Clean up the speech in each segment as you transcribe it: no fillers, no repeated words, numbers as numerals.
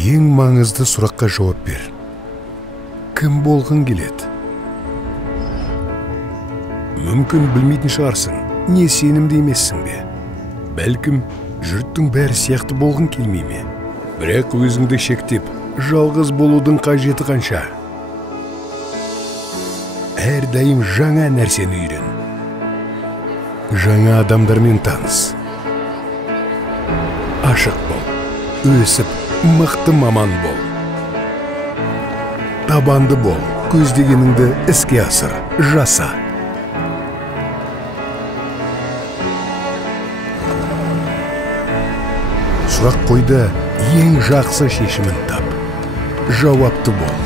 Ең маңызды сұраққа жауап бер. Кім болғың келеді? Мүмкін білмейтін шығарсың, не сенімді емессің бе? Бәлкім, жұрттың бәрі сияқты болғың келмей ме? Бірақ өзіңді шектеп, жалғыз болудың қажеті қанша? Әрдайым жаңа нәрсені үйрен. Жаңа адамдармен таныс. Ашық бол, өсіп, мықты маман бол. Табанды бол, көздегеніңді іске асыр, жаса. Сұрақ қойда ең жақсы шешімін тап. Жауапты бол.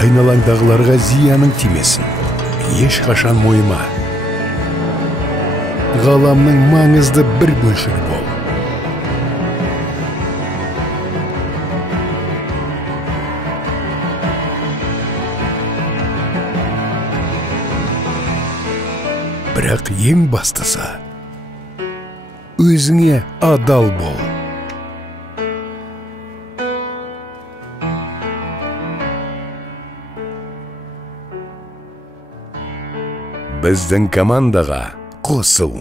Айналаңдағыларға зияның тимесін. Ешқашан мойыма. Ғаламның маңызды бір бөлшегі бол. Бірақ ең бастысы, өзіңе адал бол. Біздің командаға қосыл.